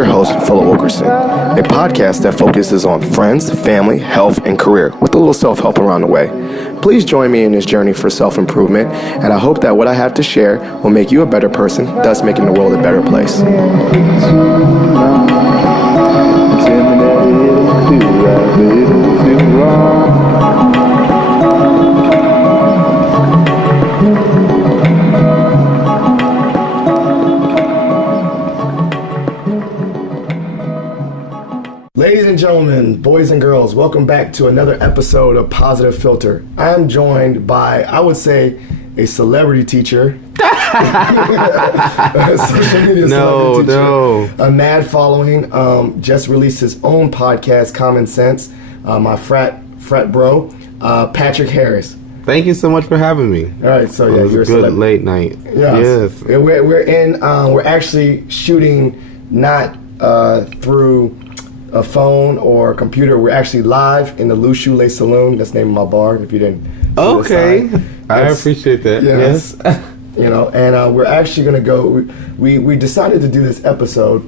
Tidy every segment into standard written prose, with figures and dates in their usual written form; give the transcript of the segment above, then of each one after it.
your host, Philip Wilkerson, a podcast that focuses on friends, family, health, and career with a little self-help around the way. Please join me in this journey for self-improvement, and I hope that what I have to share will make you a better person, thus making the world a better place. Ladies and gentlemen, boys and girls, welcome back to another episode of Positive Philter. I am joined by, I would say, a celebrity teacher. A social media celebrity teacher. A mad following. Just released his own podcast, Common Sense. My frat bro, Patrick Harris. Thank you so much for having me. All right, so yeah, you're a good late night. Yes. We're actually shooting not through a phone or a computer. We're actually live in the Lou Shoelay Saloon. That's the name of my bar, if you didn't see Okay. I appreciate that. Yes. And we're actually going to go, we decided to do this episode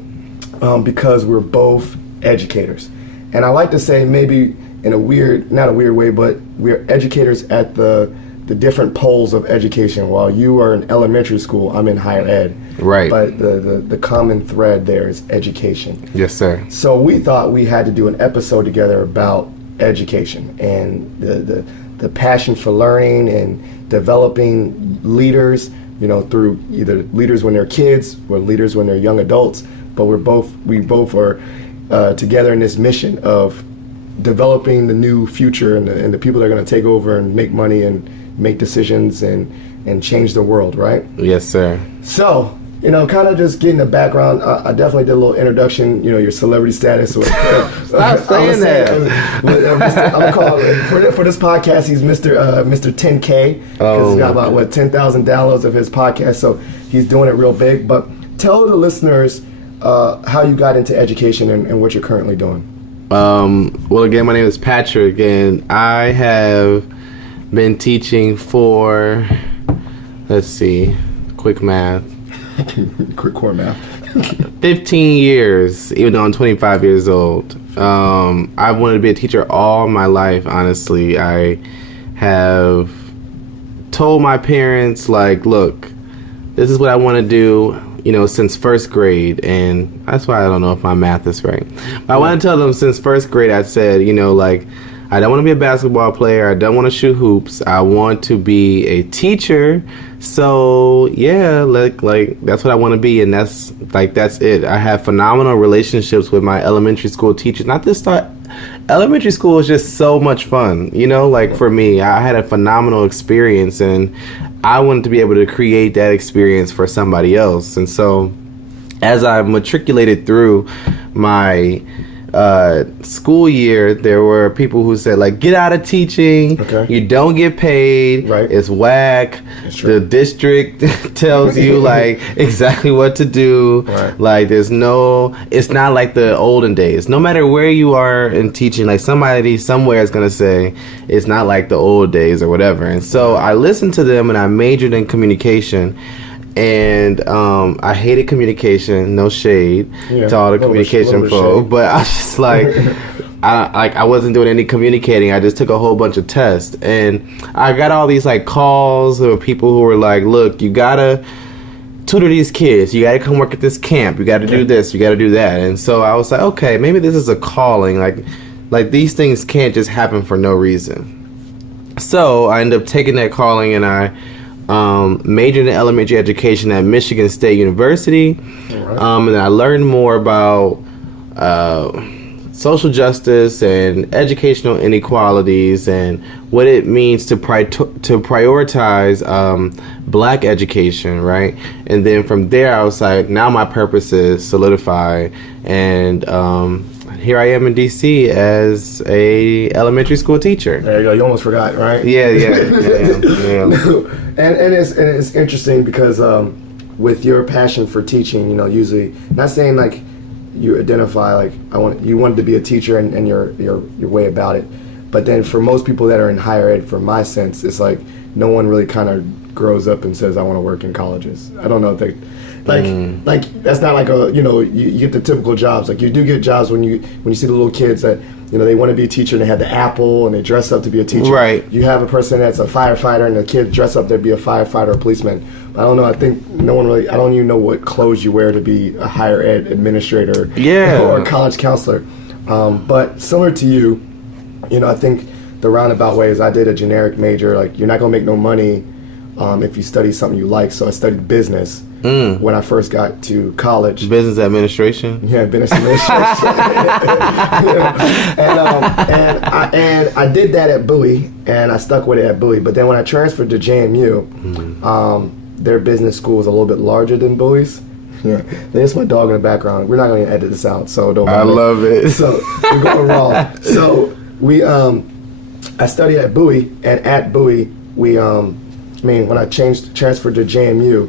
because we're both educators. And I like to say, maybe in a weird, not a weird way, but we're educators at the different poles of education. While you are in elementary school, I'm in higher ed. Right. But the common thread there is education. Yes, sir. So we thought we had to do an episode together about education and the passion for learning and developing leaders, through either leaders when they're kids or leaders when they're young adults. But we both are together in this mission of developing the new future and the people that are going to take over and make money and make decisions and change the world, right? Yes, sir. So, kind of just getting the background. I definitely did a little introduction, your celebrity status. Stop saying that. I'm gonna call for this podcast, he's Mr. 10K, because he's got about 10,000 downloads of his podcast, so he's doing it real big. But tell the listeners how you got into education and what you're currently doing. Well, again, my name is Patrick, and I have been teaching for, quick math. Quick core math. 15 years, even though I'm 25 years old. I wanted to be a teacher all my life, honestly. I have told my parents, look, this is what I want to do, since first grade. And that's why I don't know if my math is right. But I want to tell them since first grade, I said, I don't want to be a basketball player. I don't want to shoot hoops. I want to be a teacher. So yeah, that's what I want to be, and that's it. I have phenomenal relationships with my elementary school teachers. Not to start, elementary school is just so much fun. For me, I had a phenomenal experience, and I wanted to be able to create that experience for somebody else. And so, as I matriculated through my school year, there were people who said, get out of teaching. Okay. You don't get paid. Right. It's whack. The district tells you exactly what to do. Right. It's not like the olden days. No matter where you are in teaching, somebody somewhere is going to say it's not like the old days or whatever. And so I listened to them, and I majored in communication. And I hated communication. No shade to all the communication folk, but I was just I wasn't doing any communicating. I just took a whole bunch of tests, and I got all these calls of people who were look, you gotta tutor these kids. You gotta come work at this camp. You gotta do this. You gotta do that. And so I was like, okay, maybe this is a calling. Like these things can't just happen for no reason. So I ended up taking that calling, and I majored in elementary education at Michigan State University. Right. And I learned more about social justice and educational inequalities and what it means to prioritize black education, right? And then from there, I was like, now my purpose is solidify, and here I am in DC as a elementary school teacher. There you go. You almost forgot, right? Yeah. And it's interesting because with your passion for teaching, usually not saying you identify you wanted to be a teacher and your way about it, but then for most people that are in higher ed, from my sense, it's no one really kind of grows up and says I want to work in colleges. I don't know if Like that's not like a, you get the typical jobs. Like you do get jobs when you see the little kids that, they want to be a teacher and they have the apple and they dress up to be a teacher. Right. You have a person that's a firefighter and the kid dress up to be a firefighter or policeman. I don't know. I think I don't even know what clothes you wear to be a higher ed administrator or a college counselor. But similar to you, I think the roundabout way is I did a generic major. Like you're not going to make no money if you study something you like. So I studied business when I first got to college. Business administration? Yeah, business administration. And I did that at Bowie, and I stuck with it at Bowie. But then when I transferred to JMU, their business school is a little bit larger than Bowie's. Yeah, there's my dog in the background. We're not going to edit this out, so don't mind I love it. So we're going raw. So I studied at Bowie, and at Bowie, when I transferred to JMU,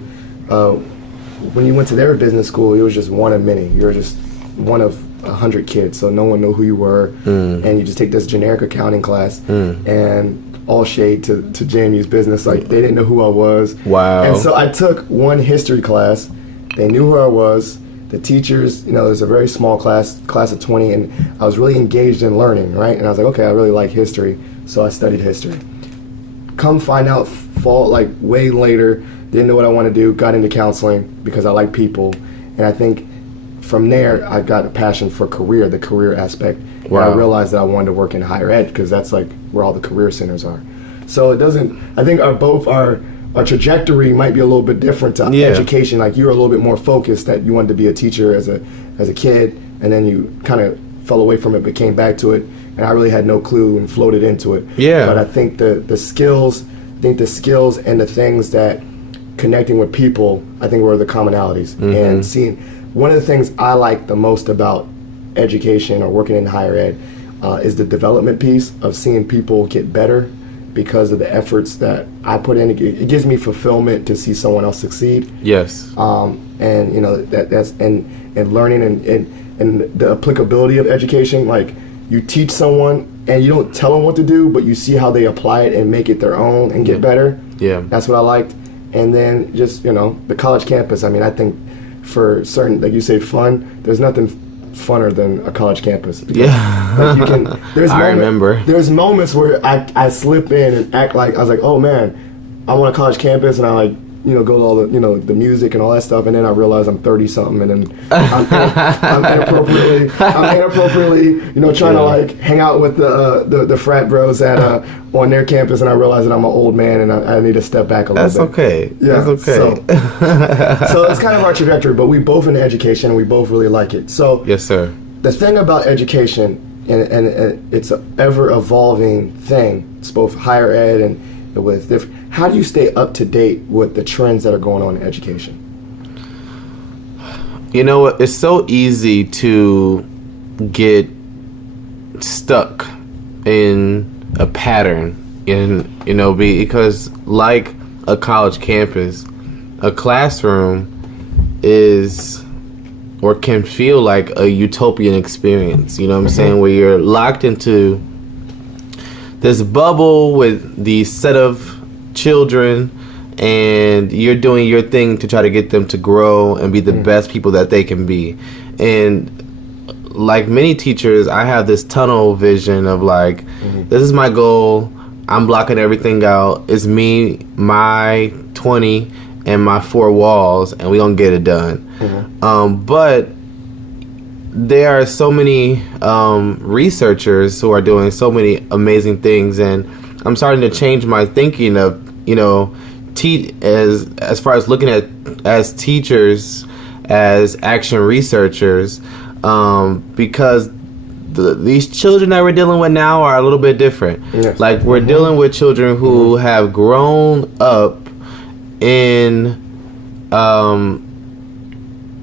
when you went to their business school, it was just one of many. You were just one of 100 kids, so no one knew who you were, and you just take this generic accounting class, and all shade to JMU's business, like they didn't know who I was. Wow. And so I took one history class. They knew who I was. The teachers, it was a very small class of 20, and I was really engaged in learning, right? And I was like, okay, I really like history, so I studied history. Come find out, way later, didn't know what I wanted to do, got into counseling because I like people, and I think from there I got a passion for the career aspect. Wow. And I realized that I wanted to work in higher ed because that's like where all the career centers are. So I think our trajectory might be a little bit different to education. Like you were a little bit more focused that you wanted to be a teacher as a kid, and then you kind of fell away from it but came back to it, and I really had no clue and floated into it. Yeah. But I think the skills and the things that connecting with people, I think were the commonalities. And seeing, one of the things I like the most about education or working in higher ed is the development piece of seeing people get better because of the efforts that I put in. It gives me fulfillment to see someone else succeed. Yes. And that's learning and the applicability of education. Like you teach someone and you don't tell them what to do, but you see how they apply it and make it their own and get better. Yeah. That's what I liked. And then just, the college campus. I think for certain, like you say, fun, there's nothing funner than a college campus. Yeah. I remember. There's moments where I slip in and act like, I was like, oh man, I'm on a college campus, and I go to all the, the music and all that stuff, and then I realize I'm 30 something, and then I'm inappropriately, trying to hang out with the frat bros on their campus, and I realize that I'm an old man and I need to step back a little bit. That's okay. Yeah, that's okay. So it's kind of our trajectory, but we both in education and we both really like it. So yes, sir. The thing about education, and it's an ever evolving thing. It's both higher ed and with different. How do you stay up to date with the trends that are going on in education? It's so easy to get stuck in a pattern because like a college campus, a classroom is or can feel like a utopian experience, what I'm saying, where you're locked into this bubble with the set of children and you're doing your thing to try to get them to grow and be the best people that they can be. And like many teachers, I have this tunnel vision of this is my goal, I'm blocking everything out, it's me, my 20 and my 4 walls, and we gonna get it done. But there are so many researchers who are doing so many amazing things, and I'm starting to change my thinking of as far as looking at as teachers as action researchers, because these children that we're dealing with now are a little bit different. Yes. Like we're dealing with children who have grown up in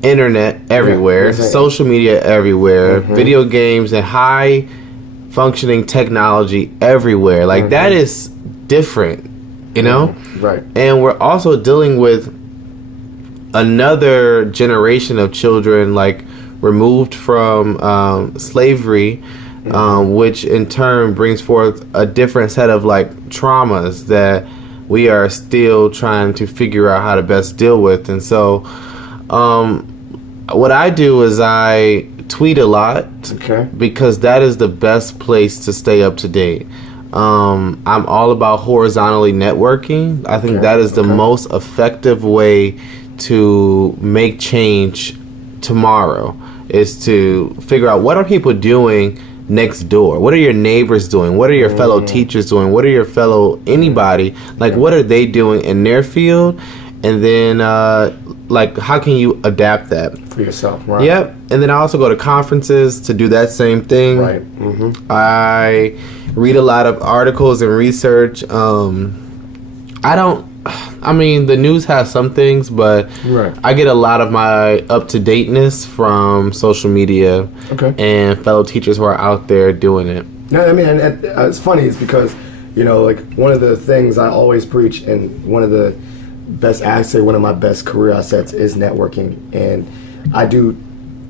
internet everywhere, social media everywhere, video games and high functioning technology everywhere. Like that is different, Right. And we're also dealing with another generation of children removed from slavery, which in turn brings forth a different set of traumas that we are still trying to figure out how to best deal with. And so What I do is I tweet a lot. Okay. Because that is the best place to stay up to date. I'm all about horizontally networking. I think that is the most effective way to make change tomorrow, is to figure out what are people doing next door. What are your neighbors doing? What are your fellow teachers doing? What are your fellow anybody? Like, what are they doing in their field? And then, like, how can you adapt that for yourself? Right. Yep. And then I also go to conferences to do that same thing. Right. I read a lot of articles and research. I mean, the news has some things, but I get a lot of my up-to-dateness from social media and fellow teachers who are out there doing it. No, I mean, and it's funny, it's because, you know, like, one of the things I always preach, and one of the best, I say one of my best career assets is networking. And I do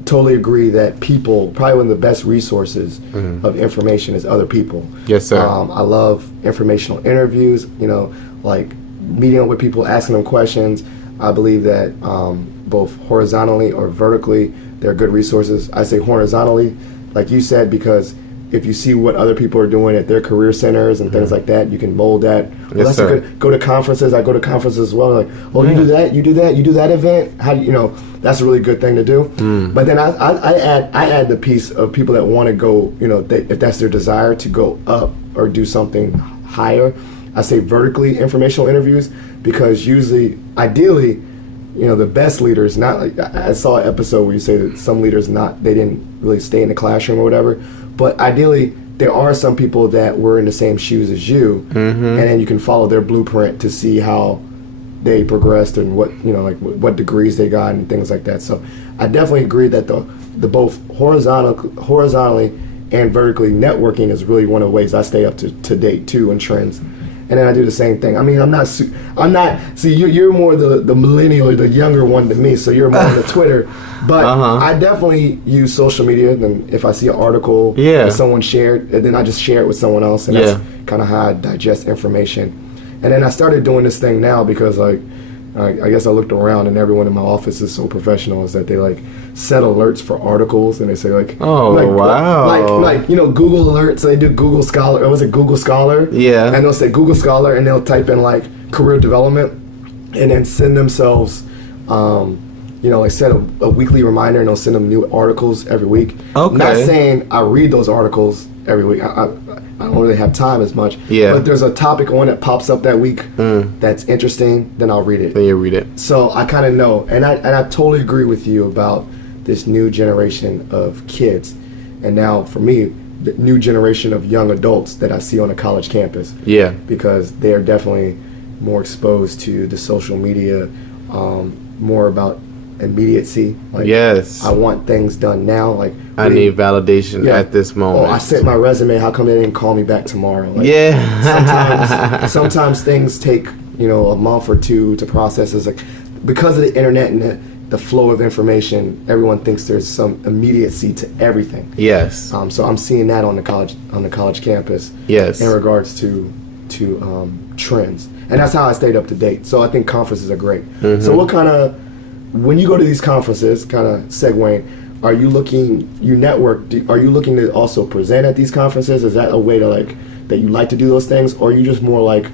totally agree that people, probably one of the best resources of information is other people. Yes, sir. I love informational interviews, you know, like meeting up with people, asking them questions. I believe that both horizontally or vertically, they're good resources. I say horizontally, like you said, because if you see what other people are doing at their career centers and things like that, you can mold that. Well, yes, that's sir. a good. Go to conferences. I go to conferences as well. Like, oh, you do that, you do that, you do that event. How do you know? That's a really good thing to do. But then I add the piece of people that want to go. You know, if that's their desire to go up or do something higher. I say vertically informational interviews, because usually, ideally, you know, the best leaders, not like, I saw an episode where you say that some leaders they didn't really stay in the classroom or whatever, but ideally there are some people that were in the same shoes as you, and then you can follow their blueprint to see how they progressed and what, you know, like what degrees they got and things like that. So I definitely agree that the both horizontally and vertically networking is really one of the ways I stay up to date too, and trends. And then I do the same thing. I mean, I'm not. See, you're more the millennial, the younger one than me. So you're more on the Twitter. But I definitely use social media. And if I see an article that someone shared, and then I just share it with someone else, and that's kind of how I digest information. And then I started doing this thing now because, like, I guess I looked around and everyone in my office is so professional, is that they like set alerts for articles, and they say like, oh, like, wow, like you know, Google alerts. They do Google Scholar. Or was it Google Scholar? Yeah. And they'll say Google Scholar, and they'll type in like career development, and then send themselves, you know, like set a weekly reminder, and they'll send them new articles every week. Okay. Not saying I read those articles every week. I don't really have time as much. Yeah. But there's a topic on that pops up that week that's interesting, then I'll read it. Then you read it. So I kind of know, and I totally agree with you about this new generation of kids, and now for me, the new generation of young adults that I see on a college campus. Yeah. Because they're definitely more exposed to the social media, more about immediacy. Like, yes. I want things done now. Like, I need validation at this moment. Oh, I sent my resume. How come they didn't call me back tomorrow? Like, sometimes things take, you know, a month or two to process. It's like, because of the internet and the flow of information, everyone thinks there's some immediacy to everything. Yes. So I'm seeing that on the college campus. Yes. In regards to trends, and that's how I stayed up to date. So I think conferences are great. So what kind of, when you go to these conferences, kind of segueing, are you looking to also present at these conferences? Is that a way to like, that you like to do those things, or are you just more like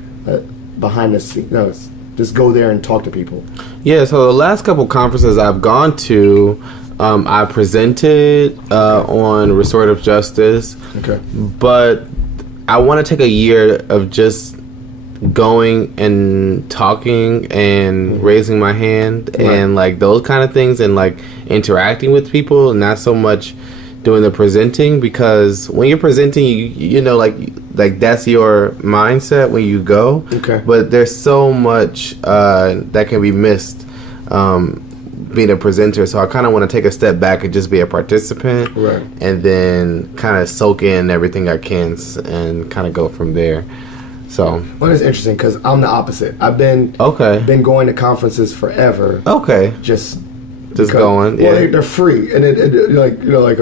behind the scenes? No, just go there and talk to people. Yeah, so the last couple conferences I've gone to, I presented on restorative justice. Okay. But I want to take a year of just going and talking and raising my hand and like those kind of things, and like interacting with people, and not so much doing the presenting, because when you're presenting, you know, like that's your mindset when you go. Okay. But there's so much that can be missed being a presenter, so I kind of want to take a step back and just be a participant, right, and then kind of soak in everything I can and kind of go from there. So, well, it's interesting because I'm the opposite. I've been going to conferences forever. Okay. Just going. Well, they're free, and it like, you know, like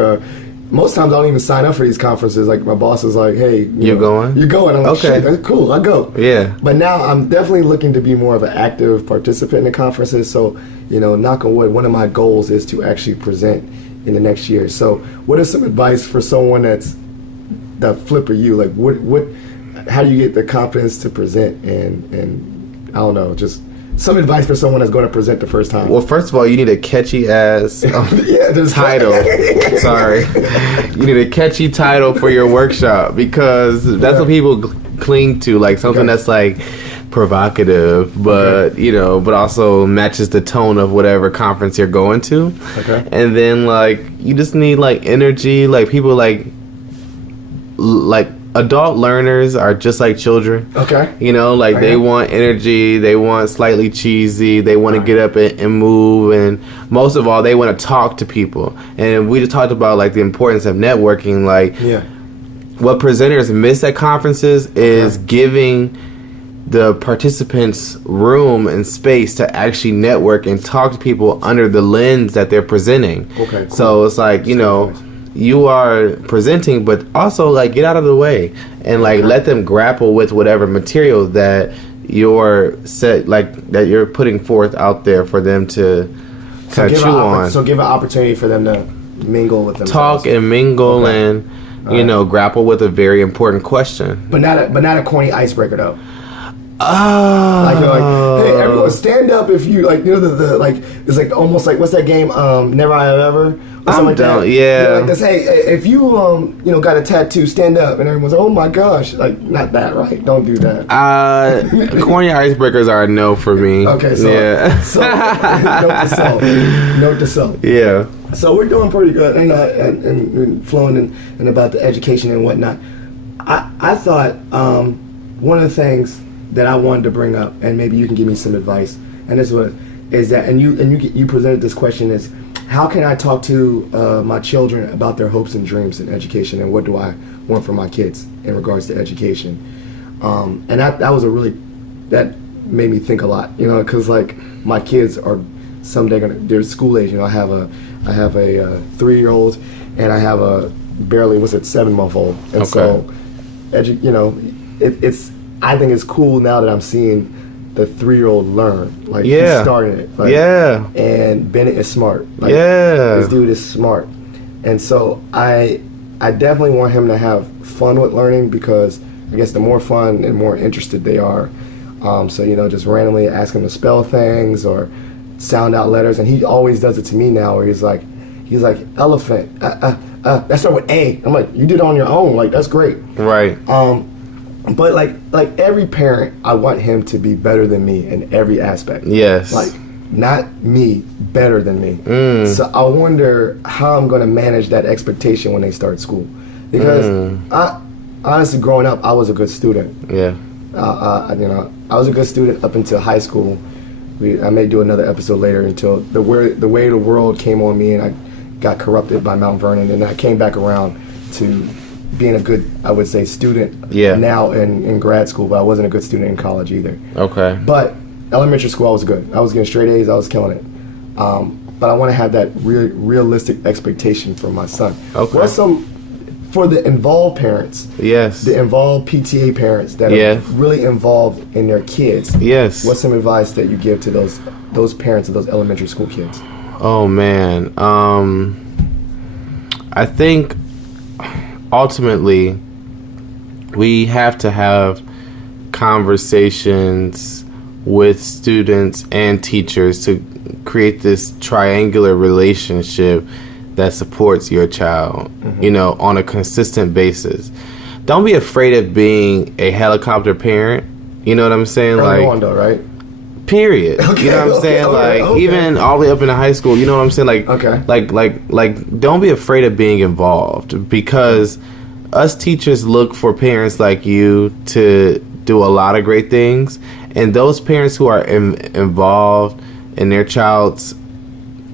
most times I don't even sign up for these conferences. Like my boss is like, "Hey, You're going? You're going." I'm like, Okay. "Shit, that's cool. I'll go." Yeah. But now I'm definitely looking to be more of an active participant in the conferences. So, knock on wood, one of my goals is to actually present in the next year. So, what is some advice for someone that's the flipper you? Like, how do you get the confidence to present? And I don't know, just some advice for someone that's going to present the first time. Well, first of all, you need a catchy ass title. Sorry. You need a catchy title for your workshop because that's what people cling to, like something that's like provocative, but but also matches the tone of whatever conference you're going to. Okay. And then like you just need like energy, like people like adult learners are just like children. Okay. They want energy, they want slightly cheesy, they want to get up and move, and most of all, they want to talk to people. And we just talked about like the importance of networking. Like, what presenters miss at conferences is giving the participants room and space to actually network and talk to people under the lens that they're presenting. Okay. Cool. So it's like, you are presenting, but also like get out of the way and like let them grapple with whatever material that you're that you're putting forth out there for them to kind of chew on. So give an opportunity for them to mingle with themselves. Talk and mingle and grapple with a very important question. But not a corny icebreaker though. Oh. Hey, everyone, stand up if you like. The like it's like almost like what's that game? Never Have Ever. Or something like that. Yeah. Like this. Hey, if you got a tattoo, stand up, and everyone's like, oh my gosh, like not that, right? Don't do that. Corny icebreakers are a no for me. Okay, so note to self. Yeah. So we're doing pretty good, and flowing and about the education and whatnot. I thought one of the things that I wanted to bring up, and maybe you can give me some advice, and this is that, and you presented this question is, how can I talk to my children about their hopes and dreams in education, and what do I want for my kids in regards to education? And that made me think a lot, because like my kids are someday they're school age. I have a 3-year-old, and I have a barely 7-month-old, and so it's. I think it's cool now that I'm seeing the 3-year-old learn. Like he's starting it. Like, and Bennett is smart. Like, this dude is smart, and so I definitely want him to have fun with learning, because I guess the more fun and more interested they are. So just randomly ask him to spell things or sound out letters, and he always does it to me now, where he's like elephant. That start with A. I'm like, you did it on your own. Like that's great. Right. But like every parent, I want him to be better than me in every aspect. Yes. Like not me, better than me. So I wonder how I'm going to manage that expectation when they start school, because I honestly, growing up, I was a good student. Yeah. I was a good student up until high school. I may do another episode later, until the way the world came on me, and I got corrupted by Mount Vernon, and I came back around to being a good, I would say, student now in grad school, but I wasn't a good student in college either. Okay. But elementary school, I was good. I was getting straight A's. I was killing it. But I want to have that realistic expectation for my son. Okay. What's some, for the involved parents, the involved PTA parents that are really involved in their kids, what's some advice that you give to those parents of those elementary school kids? Oh, man. I think ultimately we have to have conversations with students and teachers to create this triangular relationship that supports your child, on a consistent basis. Don't be afraid of being a helicopter parent. You know what I'm saying? Early on, though, right? Period. You know what I'm saying? Even all the way up into high school, you know what I'm saying? Like, don't be afraid of being involved, because us teachers look for parents like you to do a lot of great things, and those parents who are involved in their child's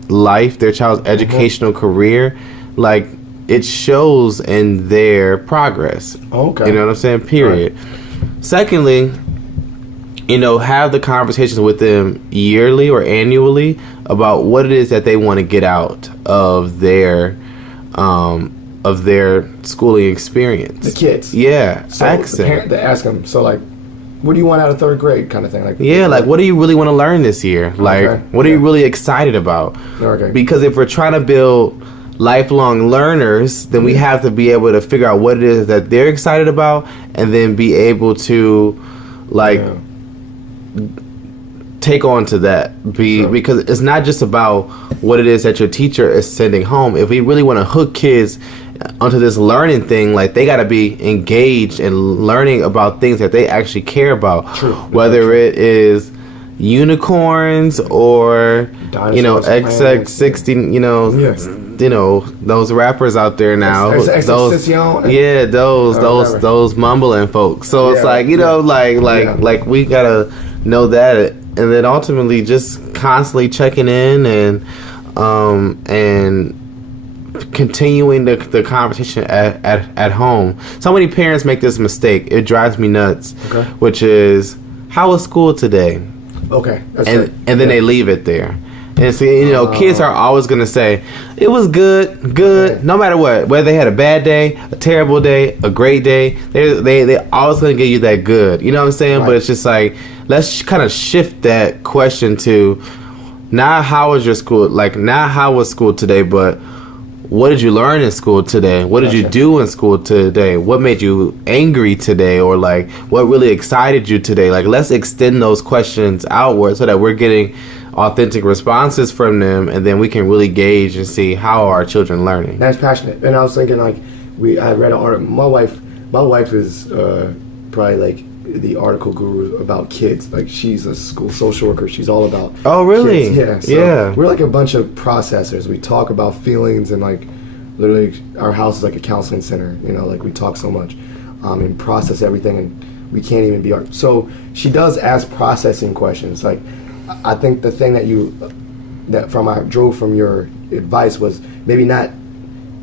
life, their child's educational career, like, it shows in their progress. Okay. You know what I'm saying? Period. Right. Secondly, have the conversations with them yearly or annually about what it is that they want to get out of their of their schooling experience. The kids. Yeah, So ask the them. parent, they ask them, so like, what do you want out of third grade kind of thing? Like, Yeah, like what do you really want to learn this year? Like Okay, what are you yeah. really excited about? Okay. Because if we're trying to build lifelong learners, then we have to be able to figure out what it is that they're excited about, and then be able to like Yeah. take on to that. Sure. Because it's not just about what it is that your teacher is sending home. If we really want to hook kids onto this learning thing, like they got to be engaged in learning about things that they actually care about. True. Whether it is unicorns or Dinosaurs, XX60, Yes. those rappers out there now. Those Exorcism. those mumbling folks. So it's Yeah, like, yeah. like we gotta know that, and then ultimately just constantly checking in and continuing the conversation at home. So many parents make this mistake. It drives me nuts. Okay. Which is, how was school today? Okay. That's And great. then they leave it there. And see, kids are always gonna say it was good, Okay. no matter what. Whether they had a bad day, a terrible day, a great day, they always gonna give you that good. You know what I'm saying? Right. But it's just like, let's kind of shift that question to not how was your school, like not how was school today, but what did you learn in school today? What did you Gotcha. do in school today? What made you angry today? Or like, what really excited you today? Like, let's extend those questions outward so that we're getting authentic responses from them, and then we can really gauge and see how are our children learning. That's passionate. And I was thinking, like, I read an article. My wife is probably like the article guru about kids. Like, she's a school social worker. She's all about Oh, really? kids. Yeah. So Yeah. we're like a bunch of processors. We talk about feelings, and like literally our house is like a counseling center. Like we talk so much and process everything, and we can't even be so she does ask processing questions. Like, I think the thing that I drove from your advice was maybe not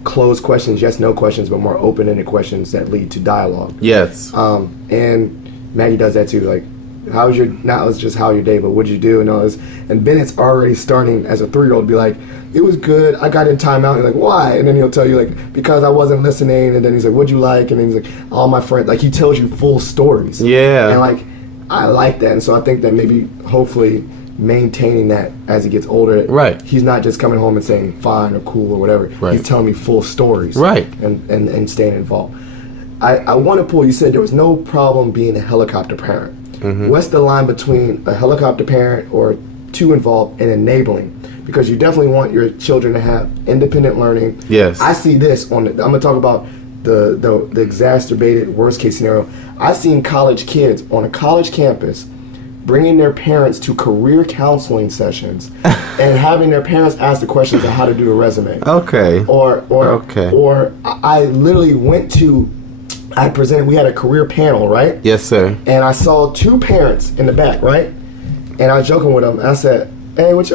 closed questions, yes, no questions, but more open-ended questions that lead to dialogue. Yes. And Maggie does that too. Like, how was not just how your day, but what'd you do and all this. And Bennett's already starting as a 3-year-old to be like, it was good. I got in timeout. And you're like, why? And then he'll tell you like, because I wasn't listening. And then he's like, what'd you like? And then he's like, all my friends. Like, he tells you full stories. Yeah. And like, I like that. And so I think that maybe hopefully maintaining that as he gets older. Right. He's not just coming home and saying fine or cool or whatever. Right. He's telling me full stories. Right. And staying involved. I want to pull, you said there was no problem being a helicopter parent. Mm-hmm. What's the line between a helicopter parent or too involved and enabling? Because you definitely want your children to have independent learning. Yes. I see this I'm going to talk about the exacerbated worst case scenario. I've seen college kids on a college campus bringing their parents to career counseling sessions and having their parents ask the questions of how to do a resume. Okay. Or I literally went to, we had a career panel, right? Yes, sir. And I saw 2 parents in the back, right? And I was joking with them. And I said, hey, raise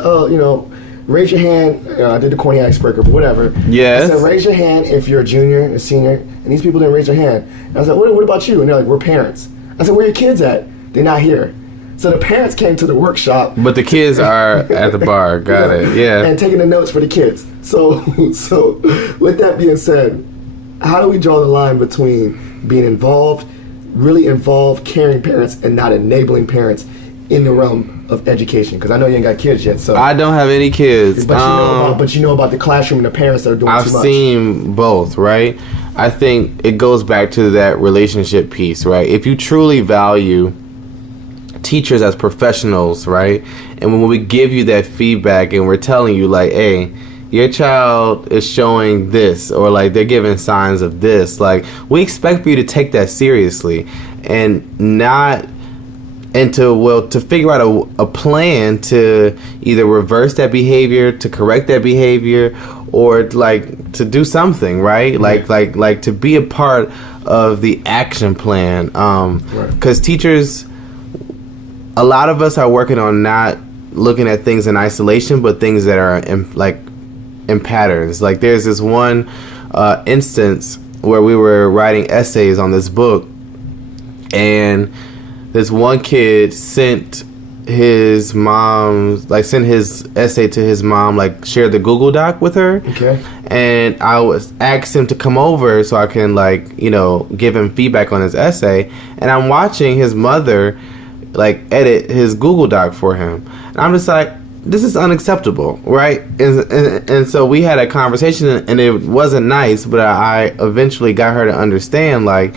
your hand. I did the corny icebreaker, but whatever. Yes. I said, raise your hand if you're a junior, a senior. And these people didn't raise their hand. And I said, what about you? And they're like, we're parents. I said, where are your kids at? They're not here. So the parents came to the workshop. But the kids are at the bar. Got it. Yeah. And taking the notes for the kids. So with that being said, how do we draw the line between being involved, really involved, caring parents, and not enabling parents in the realm of education? Because I know you ain't got kids yet, so I don't have any kids. but you know about the classroom and the parents that are doing I've too much. seen both, right? I think it goes back to that relationship piece, right? If you truly value teachers as professionals, right? And when we give you that feedback and we're telling you like, hey, your child is showing this, or like they're giving signs of this, like we expect for you to take that seriously and not to figure out a plan to either reverse that behavior, to correct that behavior, or like to do something, right? Like to be a part of the action plan. Because teachers, a lot of us are working on not looking at things in isolation, but things that are in patterns. Like there's this one instance where we were writing essays on this book, and this one kid sent his mom's, like, sent his essay to his mom, like, share the Google Doc with her. Okay. And I was asked him to come over so I can, like, you know, give him feedback on his essay. And I'm watching his mother, like, edit his Google Doc for him. And I'm just like, this is unacceptable, right? And so we had a conversation, and it wasn't nice, but I eventually got her to understand, like,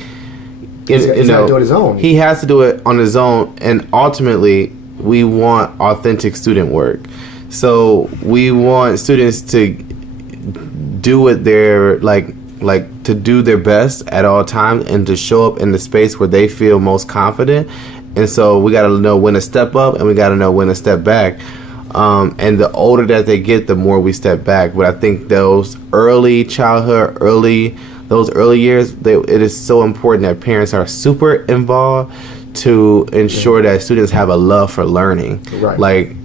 He's got to do it on his own. He has to do it on his own, and ultimately, we want authentic student work. So we want students to do what they're like to do their best at all times, and to show up in the space where they feel most confident. And so we got to know when to step up, and we got to know when to step back. And the older that they get, the more we step back. But I think those early childhood, those early years, it is so important that parents are super involved to ensure that students have a love for learning. Right. Like,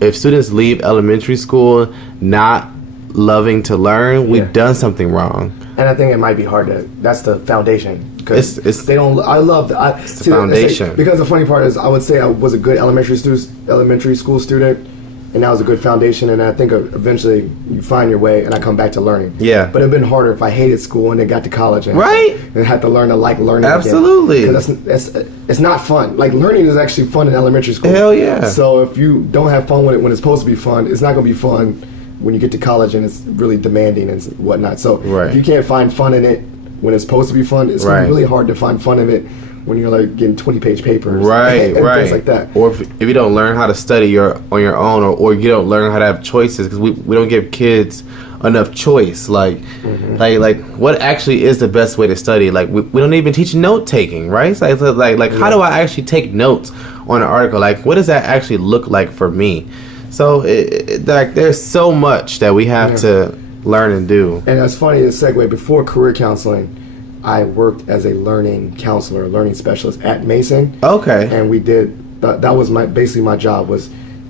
if students leave elementary school not loving to learn, we've done something wrong. And I think it might be hard to. That's the foundation. Because It's they don't. I love that. It's the foundation. Because the funny part is, I would say I was a good elementary school student, and that was a good foundation. And I think eventually you find your way, and I come back to learning. Yeah. But it'd been harder if I hated school and then got to college and had to learn to like learning. Absolutely. Because it's not fun. Like, learning is actually fun in elementary school. Hell yeah. So if you don't have fun with it when it's supposed to be fun, it's not going to be fun when you get to college and it's really demanding and whatnot. So if you can't find fun in it when it's supposed to be fun, it's going to be really hard to find fun in it when you're like getting 20-page papers, and things like that. Or if you don't learn how to study on your own, or you don't learn how to have choices, because we don't give kids enough choice. Like, like what actually is the best way to study? Like, we don't even teach note taking, right? So like how do I actually take notes on an article? Like, what does that actually look like for me? So like, there's so much that we have to learn and do. And it's funny to segue, before career counseling, I worked as a learning counselor, learning specialist at Mason. Okay. And we did, that was basically my job.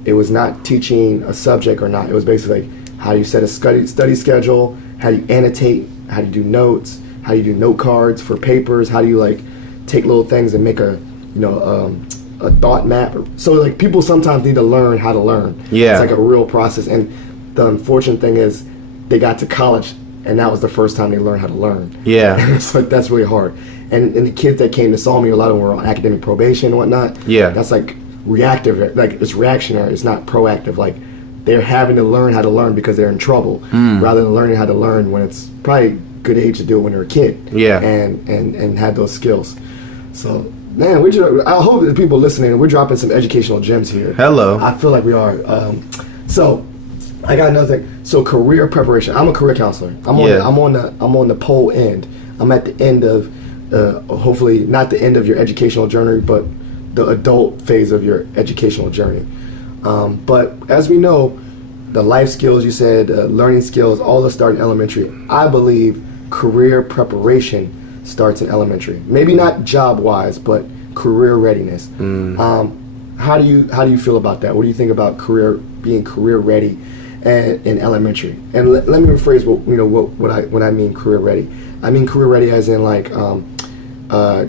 It was not teaching a subject or not. It was basically like, how do you set a study schedule? How do you annotate? How do you do notes? How do you do note cards for papers? How do you, like, take little things and make a thought map? So, like, people sometimes need to learn how to learn. Yeah. It's like a real process. And the unfortunate thing is, they got to college, and that was the first time they learned how to learn. Yeah. So that's really hard. And the kids that came to saw me, a lot of them were on academic probation and whatnot. Yeah. That's like reactive, like it's reactionary. It's not proactive. Like, they're having to learn how to learn because they're in trouble, rather than learning how to learn when it's probably a good age to do it when they're a kid. Yeah. And have those skills. So, man, I hope that people listening, we're dropping some educational gems here. Hello. I feel like we are. So, I got another thing. So, career preparation. I'm a career counselor. I'm on the pole end. I'm at the end of, hopefully not the end of your educational journey, but the adult phase of your educational journey. But as we know, the life skills, you said, learning skills, all that start in elementary. I believe career preparation starts in elementary. Maybe not job-wise, but career readiness. How do you feel about that? What do you think about being career ready in elementary? And let me rephrase what I mean career ready. I mean career ready as in, like,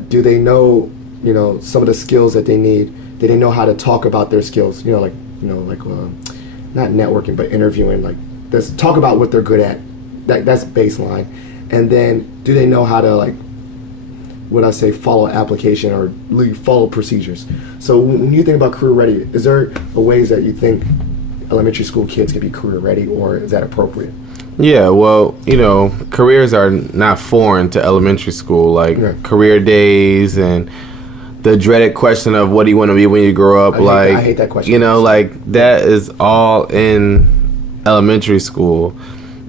do they know some of the skills that they need? Do they know how to talk about their skills? Not networking, but interviewing. Like, talk about what they're good at. That's baseline. And then, do they know how to, like, follow application or follow procedures? So when you think about career ready, is there ways that you think elementary school kids can be career ready, or is that appropriate? Yeah, well, careers are not foreign to elementary school, like career days and the dreaded question of what do you want to be when you grow up. I hate that question. Like, that is all in elementary school.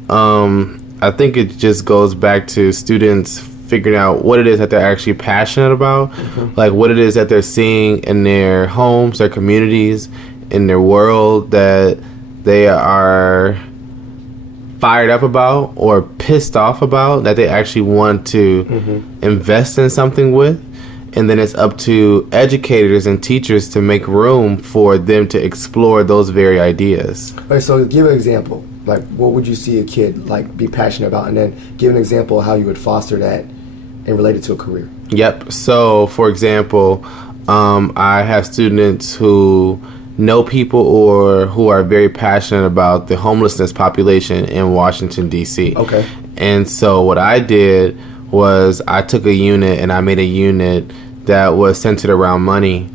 I think it just goes back to students figuring out what it is that they're actually passionate about, like what it is that they're seeing in their homes, their communities, in their world that they are fired up about or pissed off about, that they actually want to invest in something with. And then it's up to educators and teachers to make room for them to explore those very ideas. Okay, so give an example. Like, what would you see a kid, like, be passionate about? And then give an example of how you would foster that and relate it to a career. Yep. So, for example, I have students who know people or who are very passionate about the homelessness population in Washington, D.C. Okay. And so what I did was I took a unit and I made a unit that was centered around money.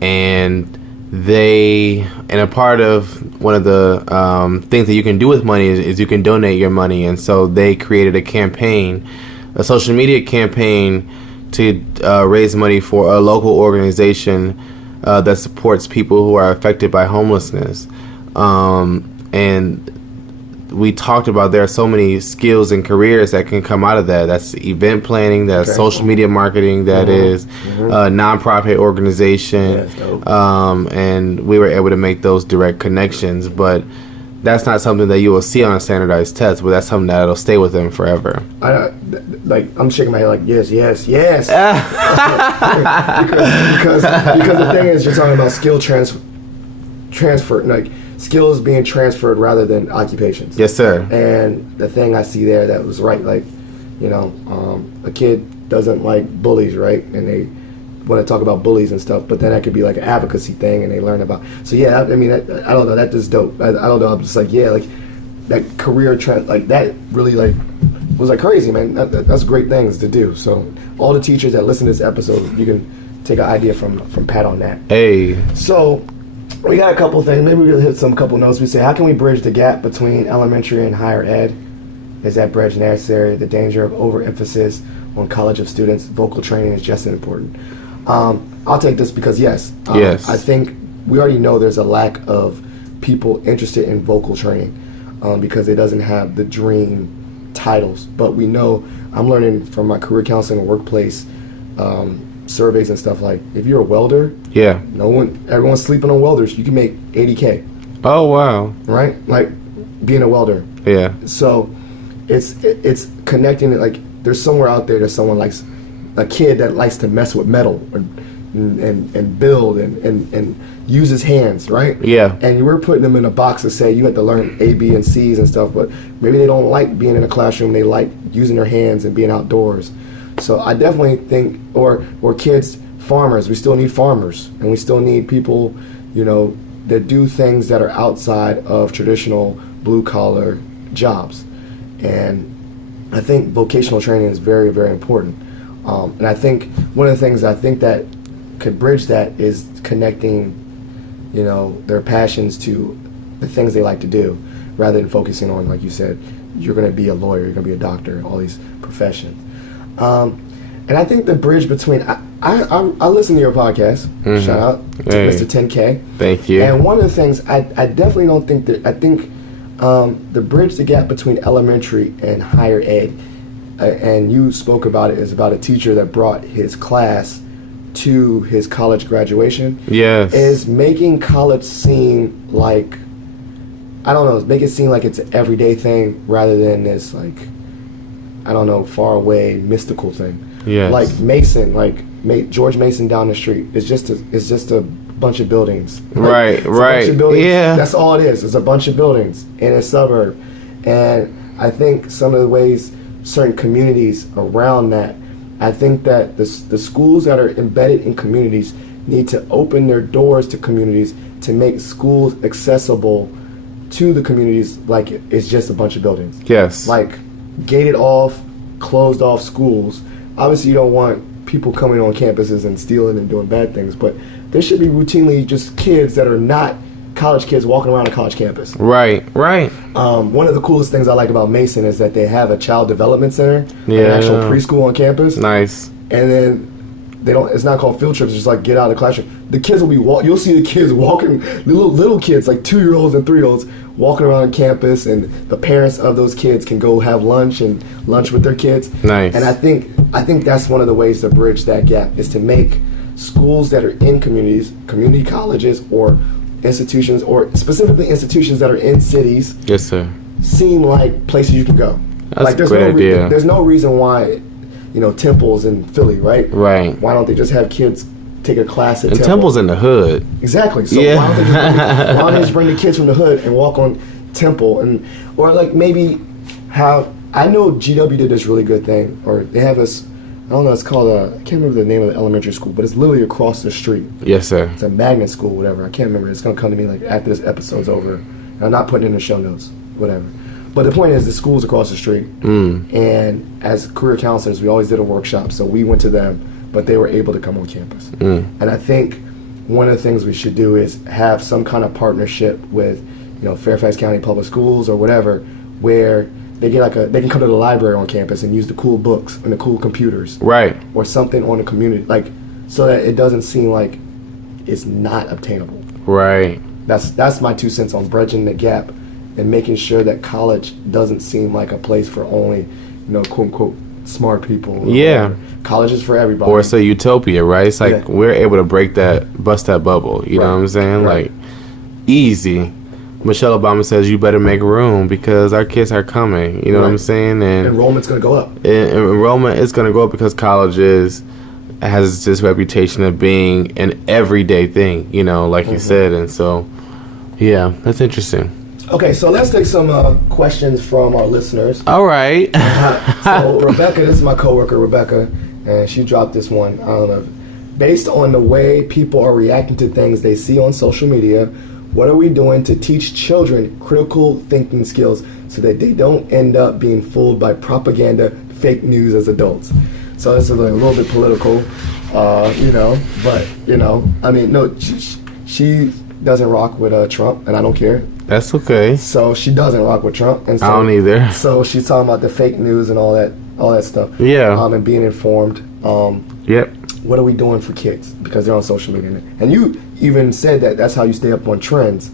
And a part of one of the things that you can do with money is you can donate your money. And so they created a campaign, a social media campaign to raise money for a local organization that supports people who are affected by homelessness. And we talked about there are so many skills and careers that can come out of that. That's event planning, that's social media marketing, that is a nonprofit organization. And we were able to make those direct connections. But that's not something that you will see on a standardized test, but that's something that'll stay with them forever. I'm shaking my head like, yes. because the thing is, you're talking about skill transfer, like skills being transferred rather than occupations. Yes, sir. And the thing I see there that was right, like, a kid doesn't like bullies, right? And they want to talk about bullies and stuff, but then that could be like an advocacy thing, and they learn about. So yeah, I mean, I don't know, that just dope. I don't know. I'm just like, yeah, like that career trend, like that really like was like crazy, man. That's great things to do. So all the teachers that listen to this episode, you can take an idea from Pat on that. Hey. So we got a couple things. Maybe we'll hit some couple notes. We say, how can we bridge the gap between elementary and higher ed? Is that bridge necessary? The danger of overemphasis on college of students. Vocal training is just as important. I'll take this because yes. I think we already know there's a lack of people interested in vocal training because it doesn't have the dream titles. But we know, I'm learning from my career counseling and workplace surveys and stuff, like if you're a welder, everyone's sleeping on welders. You can make $80K. Oh wow! Right, like being a welder. Yeah. So it's connecting it. Like there's somewhere out there that someone likes, a kid that likes to mess with metal and build and use his hands, right? Yeah. And we're putting them in a box to say you have to learn A, B, and C's and stuff, but maybe they don't like being in a classroom. They like using their hands and being outdoors. So I definitely think, or kids, farmers. We still need farmers, and we still need people, that do things that are outside of traditional blue collar jobs. And I think vocational training is very, very important. And I think one of the things I think that could bridge that is connecting, their passions to the things they like to do, rather than focusing on, like you said, you're going to be a lawyer, you're going to be a doctor, all these professions. And I think the bridge between, I listen to your podcast. Shout out to Mr. 10K. Thank you. And one of the things I definitely don't think that, I think the bridge the gap between elementary and higher ed, and you spoke about it, is about a teacher that brought his class to his college graduation. Yes. Is making college seem like, I don't know, make it seem like it's an everyday thing rather than this, like, I don't know, far away mystical thing. Yes. Like Mason, George Mason down the street. It's just a bunch of buildings. Right. It's a bunch of buildings. Yeah. That's all it is. It's a bunch of buildings in a suburb. And I think some of the ways certain communities around that, I think that the schools that are embedded in communities need to open their doors to communities to make schools accessible to the communities, like it's just a bunch of buildings. Yes. Like gated off, closed off schools. Obviously you don't want people coming on campuses and stealing and doing bad things, but there should be routinely just kids that are not college kids walking around a college campus. Right. One of the coolest things I like about Mason is that they have a child development center, an actual preschool on campus. Nice. And then it's not called field trips, it's just like get out of the classroom. The kids will be you'll see the kids walking, little kids, like 2-year-olds and 3-year-olds walking around campus, and the parents of those kids can go have lunch with their kids. Nice. And I think that's one of the ways to bridge that gap, is to make schools that are in communities, community colleges or institutions, or specifically institutions that are in cities, yes, sir, seem like places you can go. That's like, a great idea. There's no reason why, Temple's in Philly, right? Right. Why don't they just have kids take a class at and Temple's in the hood. Exactly. So yeah. why don't they just bring the kids from the hood and walk on Temple, or like maybe how I know GW did this really good thing, or they have this don't know, it's called, I can't remember the name of the elementary school, but it's literally across the street. Yes, sir. It's a magnet school, whatever. I can't remember. It's going to come to me like after this episode's over. And I'm not putting it in the show notes, whatever. But the point is, the school's across the street. And as career counselors, we always did a workshop. So we went to them, but they were able to come on campus. And I think one of the things we should do is have some kind of partnership with, Fairfax County Public Schools or whatever, where they get they can come to the library on campus and use the cool books and the cool computers, right, or something on the community, so that it doesn't seem like it's not obtainable. Right. That's my 2 cents on bridging the gap and making sure that college doesn't seem like a place for only, quote unquote, smart people. Yeah. College is for everybody. Or it's a utopia, right? It's like we're able to bust that bubble. You know what I'm saying? Right. Like, easy. Michelle Obama says you better make room because our kids are coming. You know what I'm saying? And enrollment's going to go up. Enrollment is going to go up because colleges has this reputation of being an everyday thing, like you said. And so, yeah, that's interesting. Okay, so let's take some questions from our listeners. All right. So Rebecca, this is my coworker, Rebecca, and she dropped this one. I don't know. Based on the way people are reacting to things they see on social media, what are we doing to teach children critical thinking skills so that they don't end up being fooled by propaganda, fake news as adults? So this is a little bit political, but, I mean, no, she doesn't rock with Trump, and I don't care. That's okay. So she doesn't rock with Trump. And so, I don't either. So she's talking about the fake news and all that stuff. Yeah. And being informed. Yep. What are we doing for kids? Because they're on social media. And you even said that that's how you stay up on trends,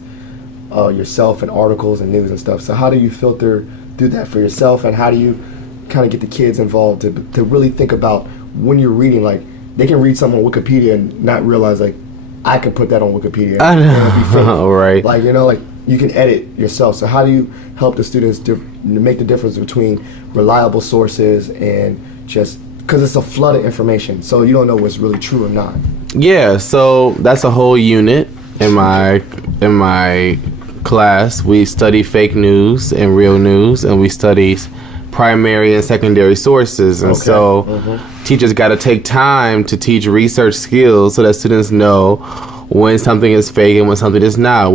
yourself and articles and news and stuff. So how do you do that for yourself? And how do you kind of get the kids involved to really think about when you're reading, like they can read something on Wikipedia and not realize like I can put that on Wikipedia. I know. Right. Like, like you can edit yourself. So how do you help the students to make the difference between reliable sources and just, because it's a flood of information, so you don't know what's really true or not. Yeah, so that's a whole unit in my class. We study fake news and real news, and we study primary and secondary sources. And so teachers got to take time to teach research skills so that students know when something is fake and when something is not.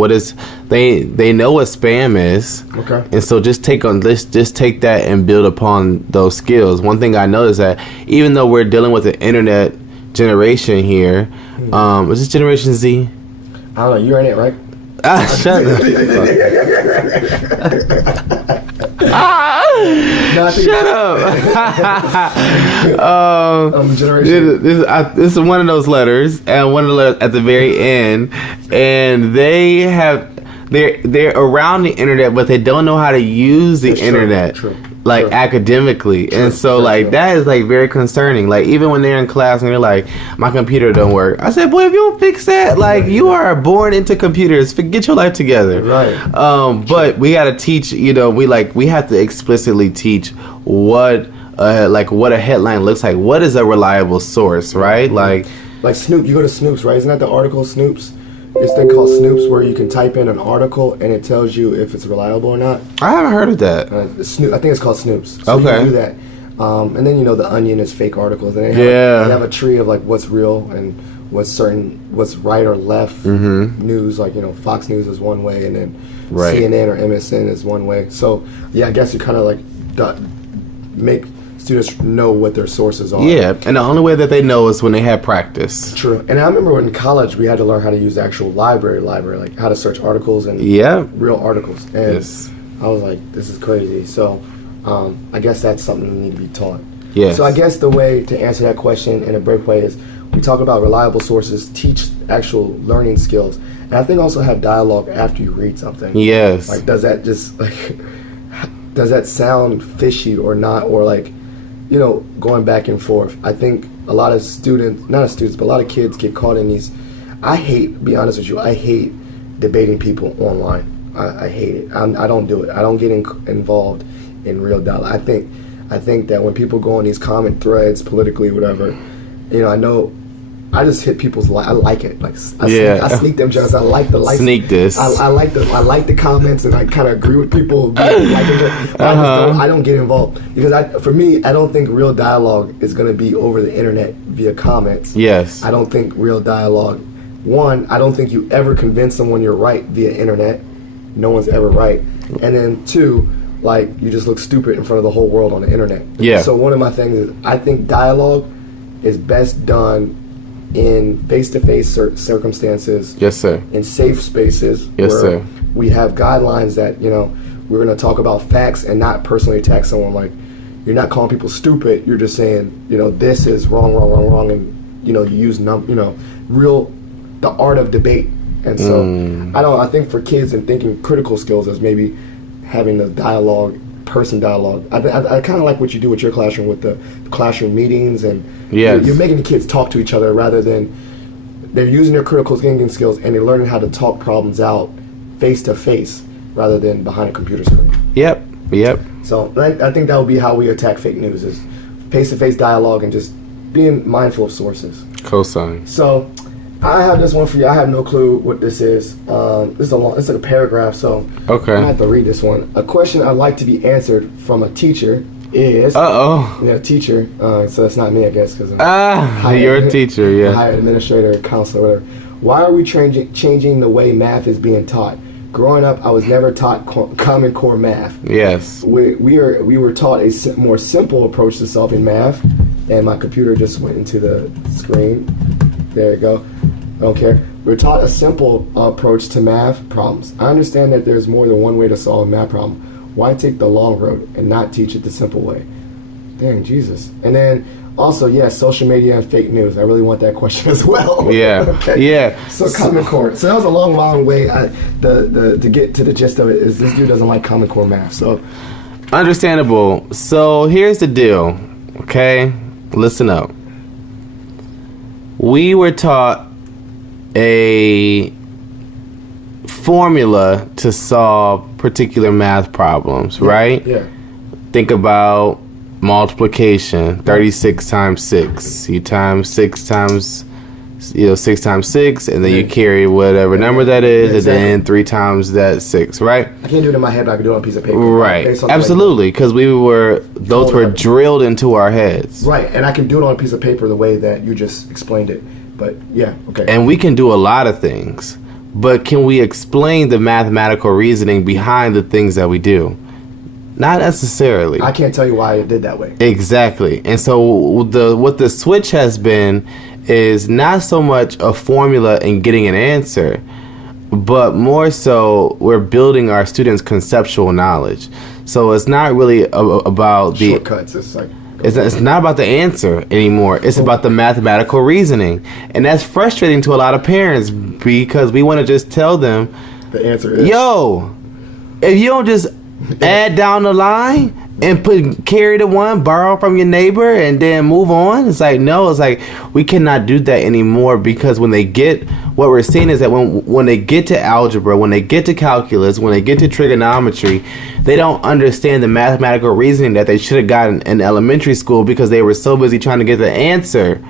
They know what spam is. Okay. And so just take that and build upon those skills. One thing I know is that even though we're dealing with the internet generation here, is this Generation Z? I don't know, you're in it, right? Shut up. Shut up. Generation. This is one of those letters, and one of the letters at the very end, and they're around the internet, but they don't know how to use the internet. True. Academically. And so that is very concerning. Even when they're in class and they're like, my computer don't work, I said, boy, if you don't fix that, you are born into computers, get your life together. Right. But we got to teach, we have to explicitly teach what a headline looks like. What is a reliable source, right? Like Snoop, you go to Snoop's, right? Isn't that the article, Snoop's? This thing called Snoop's, where you can type in an article and it tells you if it's reliable or not. I haven't heard of that. I think it's called Snoop's. So okay. You can do that. And then the Onion is fake articles. And they have a tree of what's real and what's right or left news. Fox News is one way, and then CNN or MSN is one way. So I guess you kind of make students know what their sources are. Yeah, and the only way that they know is when they have practice. True. And I remember in college we had to learn how to use the actual library, like how to search articles and real articles. And I was like, this is crazy. So I guess that's something that need to be taught. Yes. So I guess the way to answer that question in a brief way is we talk about reliable sources, teach actual learning skills, and I think also have dialogue after you read something. Yes. Does that just does that sound fishy or not, or going back and forth? I think a lot of students, not students, but a lot of kids get caught in these. I hate debating people online. I hate it. I don't do it. I don't get involved in real dialogue. I think that when people go on these common threads politically, whatever, I know I just hit people's I like it. Like Yeah. I sneak them jokes. I like the likes. Sneak this. I like the comments, and I kind of agree with people. I don't get involved because for me, I don't think real dialogue is going to be over the internet via comments. Yes. I don't think real dialogue. One, I don't think you ever convince someone you're right via internet. No one's ever right. And then two, like, you just look stupid in front of the whole world on the internet. Yeah. So one of my things is I think dialogue is best done in face-to-face circumstances. Yes, sir. In safe spaces. Yes, where sir. we have guidelines that, we're going to talk about facts and not personally attack someone. Like, you're not calling people stupid. You're just saying, this is wrong, and, you use the art of debate. And so I think for kids and thinking critical skills is maybe having the person dialogue. I kind of like what you do with your classroom with the classroom meetings, and yes. you're making the kids talk to each other rather than they're using their critical thinking skills and they're learning how to talk problems out face to face rather than behind a computer screen. Yep. So I think that would be how we attack fake news, is face to face dialogue and just being mindful of sources. Cosign. So I have this one for you. I have no clue what this is. It's like a paragraph, so Okay. I have to read this one. A question I'd like to be answered from a teacher is... teacher. So it's not me, I guess, because you're a teacher, yeah. Higher administrator, counselor, whatever. Why are we changing the way math is being taught? Growing up, I was never taught Common Core math. Yes. We were taught a more simple approach to solving math, and my computer just went into the screen. There you go. I don't care. We're taught a simple approach to math problems. I understand that there's more than one way to solve a math problem. Why take the long road and not teach it the simple way? Dang, Jesus. And then also, social media and fake news. I really want that question as well. Yeah. Okay. Yeah. So Common Core. So that was a long way. To get to the gist of it is this dude doesn't like Common Core math. So understandable. So here's the deal. Okay? Listen up. We were taught a formula to solve particular math problems, right? Yeah. Think about multiplication, 36 times 6. You times 6 times 6 times 6, and then you carry whatever number that is, and then 3 times that 6, right? I can't do it in my head, but I can do it on a piece of paper. Right. Absolutely, because those were drilled into our heads. Right, and I can do it on a piece of paper the way that you just explained it. But yeah, okay. And we can do a lot of things, but can we explain the mathematical reasoning behind the things that we do? Not necessarily. I can't tell you why it did that way. Exactly. And so what the switch has been is not so much a formula and getting an answer, but more so we're building our students' conceptual knowledge. So it's not really about the shortcuts. It's like it's not about the answer anymore. It's about the mathematical reasoning. And that's frustrating to a lot of parents because we want to just tell them the answer is, yo, if you don't just add down the line and carry the one, borrow from your neighbor, and then move on. It's like, no, it's like we cannot do that anymore, because when they get, what we're seeing is that when they get to algebra, when they get to calculus, when they get to trigonometry, they don't understand the mathematical reasoning that they should have gotten in elementary school because they were so busy trying to get the answer.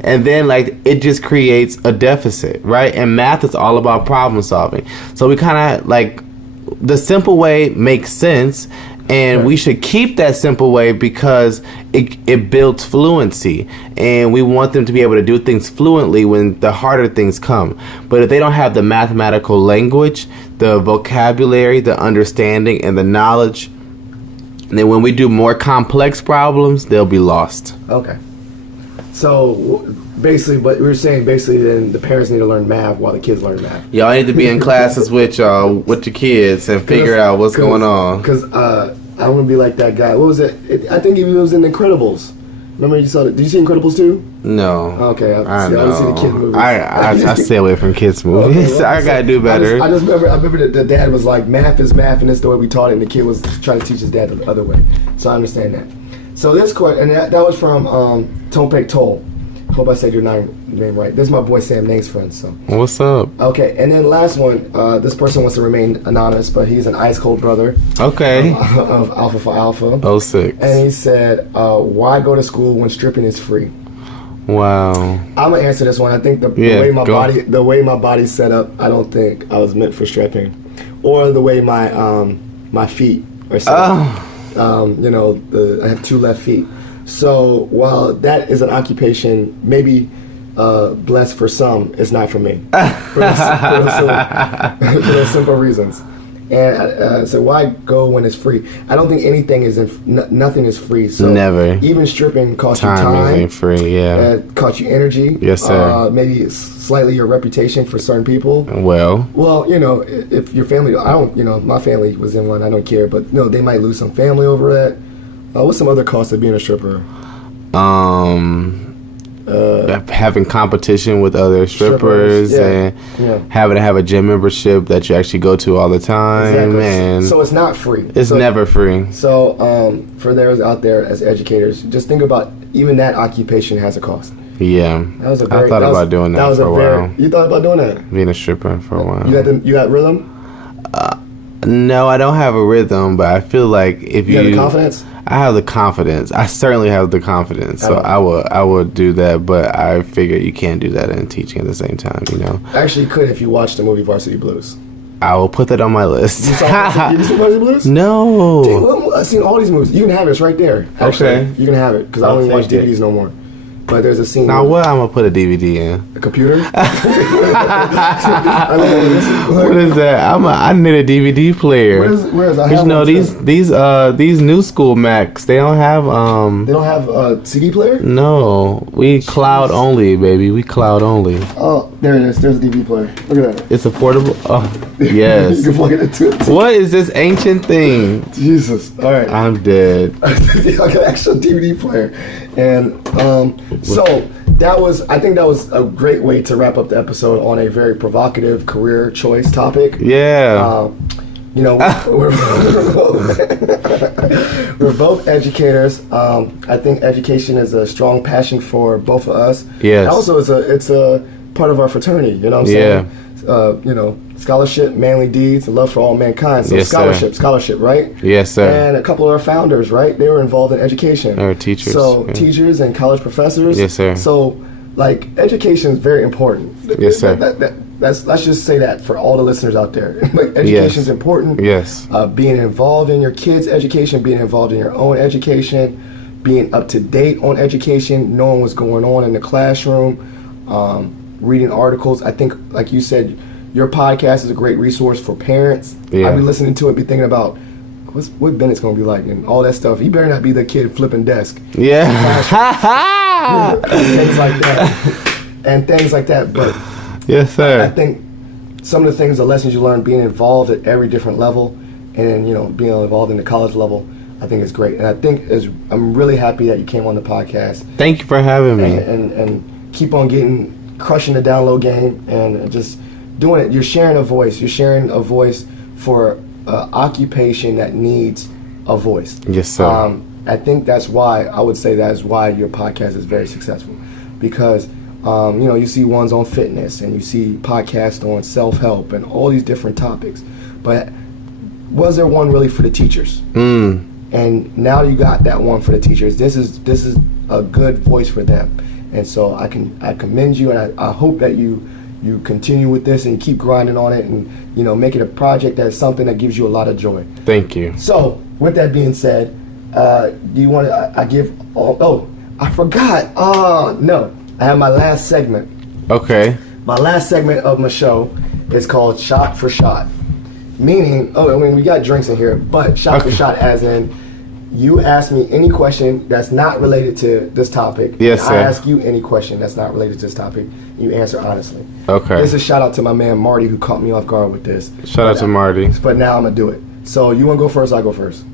And then, like, it just creates a deficit, right? And math is all about problem solving. So we kind of, like, the simple way makes sense, and we should keep that simple way because it builds fluency, and we want them to be able to do things fluently when the harder things come. But if they don't have the mathematical language, the vocabulary, the understanding, and the knowledge, then when we do more complex problems, they'll be lost. Okay. So basically, what we were saying, then the parents need to learn math while the kids learn math. Y'all need to be in classes with y'all, with your kids, and figure out what's going on. Because I want to be like that guy. What was it? I think it was in Incredibles. Remember you saw it? Did you see Incredibles 2? No. Okay, I know. see the kids movies. I stay away from kids movies. Okay, well, I gotta do better. I remember that the dad was like, math is math, and it's the way we taught it, and the kid was trying to teach his dad the other way. So I understand that. So this question, and that was from Topek Toll. Hope I said your name right. This is my boy Sam Nang's friend. So what's up? Okay, and then last one. This person wants to remain anonymous, but he's an ice cold brother. Okay. Of Alpha for Alpha. Oh, 06. And he said, "Why go to school when stripping is free?" Wow. I'm gonna answer this one. I think the way my body's set up, I don't think I was meant for stripping, or the way my feet are set up. I have 2 left feet. So while that is an occupation, maybe blessed for some, it's not for me. For those simple reasons. And so why go when it's free? I don't think anything is nothing is free. So never. Even stripping costs you Time time. isn't free. Yeah. It costs you energy. Yes, sir. Maybe slightly your reputation for certain people. Well, if your family, my family was in one. I don't care, but they might lose some family over it. What's some other costs of being a stripper? Having competition with other strippers and having to have a gym membership that you actually go to all the time. Exactly. And so it's not free. It's never free. So for those out there as educators, just think about even that occupation has a cost. Yeah. I thought about doing that for a while. You thought about doing that? Being a stripper for a while. You got rhythm? No, I don't have a rhythm, but I feel like if you have the confidence? I have the confidence. I certainly have the confidence. So I would do that, but I figure you can't do that and teaching at the same time, Actually, you could if you watched the movie Varsity Blues. I will put that on my list. You seen Varsity Blues? No. Dude, I've seen all these movies. You can have it. It's right there. Actually, okay. You can have it because I don't even watch DVDs no more. But there's a scene. Now, what I'm gonna put a DVD in? A computer? What is that? I need a DVD player. Where is I Because these new school Macs, they don't have They don't have a CD player? No, we cloud only, baby. We cloud only. Oh, there it is. There's a DVD player. Look at that. It's a portable. Oh, yes. You can plug it into it. What is this ancient thing? Jesus. All right. I'm dead. I got an actual DVD player, and so I think that was a great way to wrap up the episode on a very provocative career choice topic. Yeah. We're both educators. I think education is a strong passion for both of us. Yes. And also, it's a part of our fraternity. You know what I'm saying? Scholarship, manly deeds, and love for all mankind. So yes, scholarship, right? Yes, sir. And a couple of our founders, right? They were involved in education. Or teachers. So teachers and college professors. Yes, sir. So education is very important. Yes, sir. Let's just say that for all the listeners out there. Education is important. Yes. Being involved in your kids' education, being involved in your own education, being up to date on education, knowing what's going on in the classroom, reading articles. I think, like you said, your podcast is a great resource for parents. Yeah. I'd be listening to it, be thinking about what Bennett's going to be like and all that stuff. He better not be the kid flipping desk. Yeah. and things like that. But yes, sir. I think some of the things, the lessons you learn being involved at every different level and, being involved in the college level, I think is great. And I think I'm really happy that you came on the podcast. Thank you for having me. And keep on crushing the download game and just doing it. You're sharing a voice. You're sharing a voice for occupation that needs a voice. Yes, sir. I think that's why I would say that is why your podcast is very successful, because you see ones on fitness and you see podcasts on self-help and all these different topics, but was there one really for the teachers? And now you got that one for the teachers. This is a good voice for them, and so I commend you, and I hope that you continue with this and keep grinding on it and make it a project that's something that gives you a lot of joy. Thank you. So with that being said, do you want to I forgot. No, I have my last segment. Okay. My last segment of my show is called Shot for Shot, meaning we got drinks in here, but shot for shot as in you ask me any question that's not related to this topic. Yes, sir. I ask you any question that's not related to this topic. You answer honestly. Okay. This is a shout out to my man Marty who caught me off guard with this. Shout out to Marty. But now I'm gonna do it. So you wanna go first? I'll go first.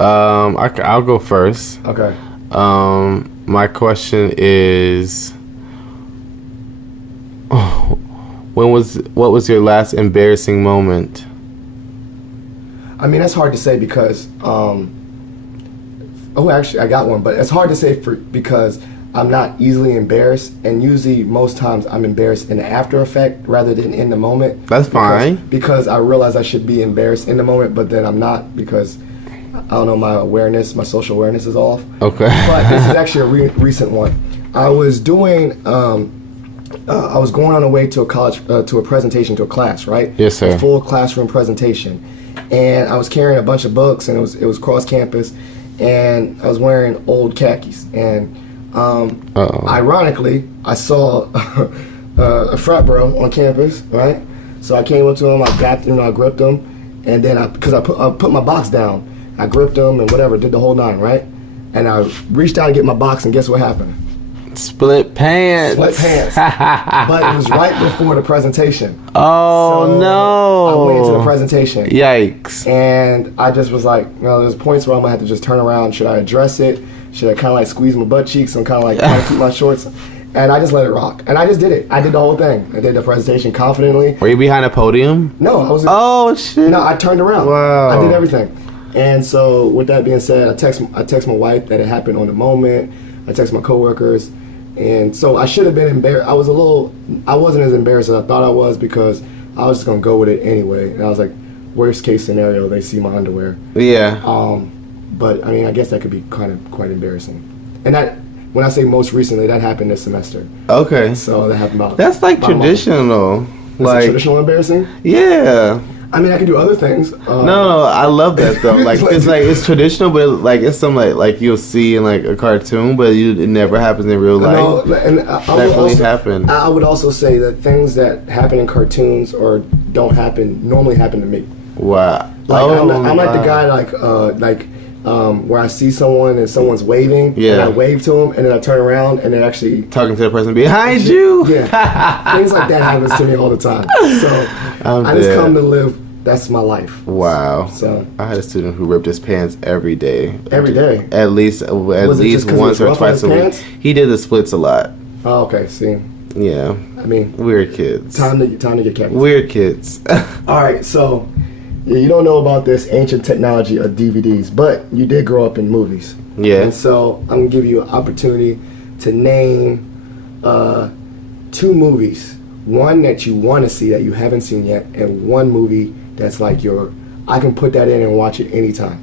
I'll go first. Okay. My question is, what was your last embarrassing moment? I mean, that's hard to say because actually I got one, but it's hard to say because I'm not easily embarrassed, and usually most times I'm embarrassed in the after effect rather than in the moment. That's fine. Because I realize I should be embarrassed in the moment, but then I'm not because I don't know, my social awareness is off. Okay. But this is actually a recent one. I was doing. I was going on the way to a college to a presentation to a class, right? Yes, sir. A full classroom presentation, and I was carrying a bunch of books, and it was cross campus, and I was wearing old khakis, and ironically, I saw a frat bro on campus, right? So I came up to him, I gapped him, I gripped him, and then because I put my box down, I gripped him and whatever, did the whole nine, right? And I reached out to get my box, and guess what happened? Split pants. Split pants. But it was right before the presentation. Oh, So no. I went into the presentation. Yikes. And I just was like, well, there's points where I'm going to have to just turn around. Should I address it? Should I kind of like squeeze my butt cheeks and kind of like try to keep my shorts? And I just let it rock. And I just did it. I did the whole thing. I did the presentation confidently. Were you behind a podium? No, I was. Oh, shit. No, I turned around. Wow. I did everything. And so with that being said, I text my wife that it happened on the moment. I text my coworkers. And so I should have been embarrassed. I wasn't as embarrassed as I thought I was because I was just going to go with it anyway. And I was like, worst case scenario, they see my underwear. Yeah. But I mean, I guess that could be kind of quite embarrassing. And that, when I say most recently, that happened this semester. Okay. So that happened about. That's like about a month. traditional. Is Like it traditional embarrassing? Yeah. I mean, I could do other things. No, I love that though. Like it's traditional, but like it's something like you'll see in like a cartoon, but it never happens in real life. No, and that really happened. I would also say that things that happen in cartoons or don't happen normally happen to me. Wow. Like I'm like the guy where I see someone and someone's waving, and I wave to them, and then I turn around and they're actually talking to the person behind you. Yeah, things like that happens to me all the time. So I just come to live. That's my life. Wow. So I had a student who ripped his pants every day. Every day. At least once or twice a week. He did the splits a lot. Oh, okay. See. Yeah. I mean, weird kids. Time to get kept. Weird kids. All right, so. You don't know about this ancient technology of DVDs, but you did grow up in movies. Yeah. And so I'm going to give you an opportunity to name 2 movies. One that you want to see that you haven't seen yet, and one movie that's like I can put that in and watch it anytime.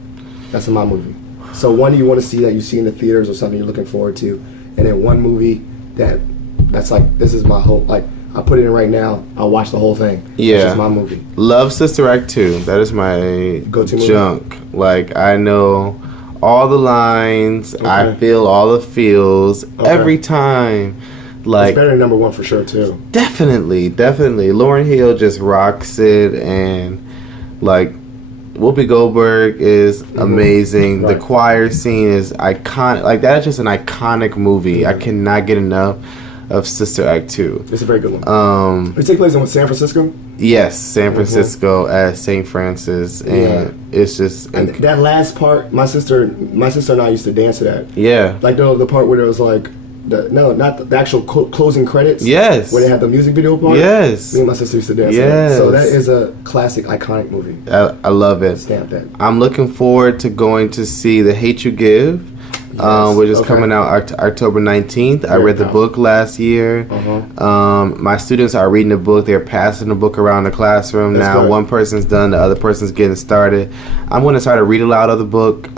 That's my movie. So one you want to see that you see in the theaters or something you're looking forward to, and then one movie that's like, this is my whole, like, I put it in right now. I'll watch the whole thing. Yeah. It's just my movie. Love Sister Act 2. That is my go-to junk. Like, I know all the lines. Okay. I feel all the feels every time. Like, it's better than number 1 for sure, too. Definitely. Lauryn Hill just rocks it. And, like, Whoopi Goldberg is amazing. Right. The choir scene is iconic. Like, that's just an iconic movie. Yeah. I cannot get enough of Sister Act 2. It's a very good one. It takes place in San Francisco? Yes, San Francisco at St. Francis, and it's just and that last part. My sister and I used to dance to that. Yeah, like the part where there was like not the actual closing credits. Yes, where they had the music video part. Yes, me and my sister used to dance. Yes, to that. So that is a classic, iconic movie. I love it. Stamp that. I'm looking forward to going to see The Hate You Give. Yes. Which is coming out October 19th. I read the book last year. My students are reading the book. They're passing the book around the classroom. That's now good. One person's done, the other person's getting started. I'm going to start a read aloud of the book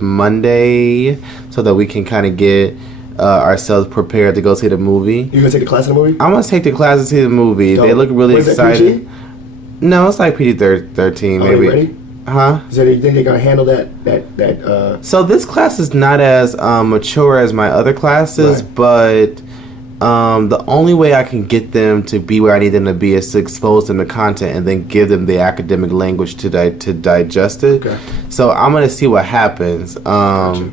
Monday so that we can kind of get ourselves prepared to go see the movie. You gonna take the class in the movie? I'm going to take the class to see the movie. Dope. They look really excited. No, it's like PG-13 maybe. Are you ready? Huh? So you think they're gonna handle that? So this class is not as mature as my other classes, right. But the only way I can get them to be where I need them to be is to expose them to content and then give them the academic language to digest it. Okay. So I'm gonna see what happens. Gotcha.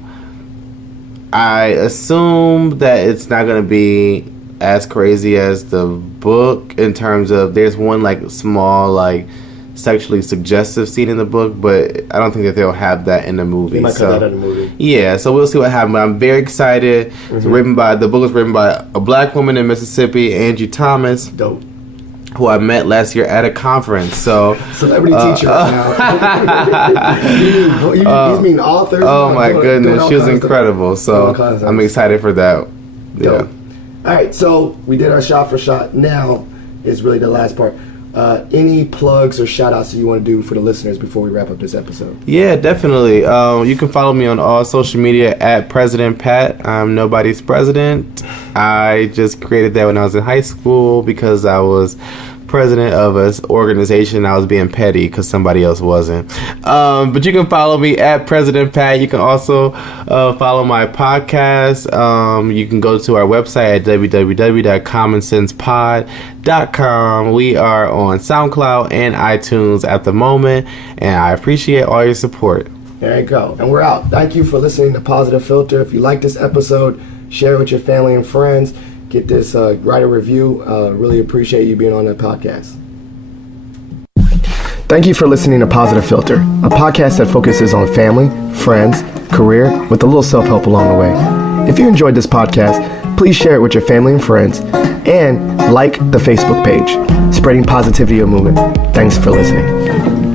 I assume that it's not gonna be as crazy as the book in terms of there's one like small like sexually suggestive scene in the book, but I don't think that they'll have that in the movie. They might cut that in the movie. Yeah, so we'll see what happens. But I'm very excited. It's the book was written by a black woman in Mississippi, Angie Thomas. Dope. Who I met last year at a conference. So celebrity teacher now. You mean authors? Oh my goodness, she was incredible. So I'm excited for that. Dope. Yeah. All right, so we did our shot for shot. Now is really the last part. Any plugs or shout outs that you want to do for the listeners before we wrap up this episode? Yeah, definitely. You can follow me on all social media at President Pat. I'm nobody's president. I just created that when I was in high school because I was president of an organization. I was being petty because somebody else wasn't. But you can follow me at President Pat. You can also follow my podcast. You can go to our website at www.commonsensepod.com. We are on SoundCloud and iTunes at the moment, and I appreciate all your support. There you go. And we're out. Thank you for listening to Positive Filter. If you like this episode, share it with your family and friends. Get this, write a review. Really appreciate you being on the podcast. Thank you for listening to Positive Filter, a podcast that focuses on family, friends, career, with a little self-help along the way. If you enjoyed this podcast, please share it with your family and friends, and like the Facebook page, Spreading Positivity of Movement. Thanks for listening.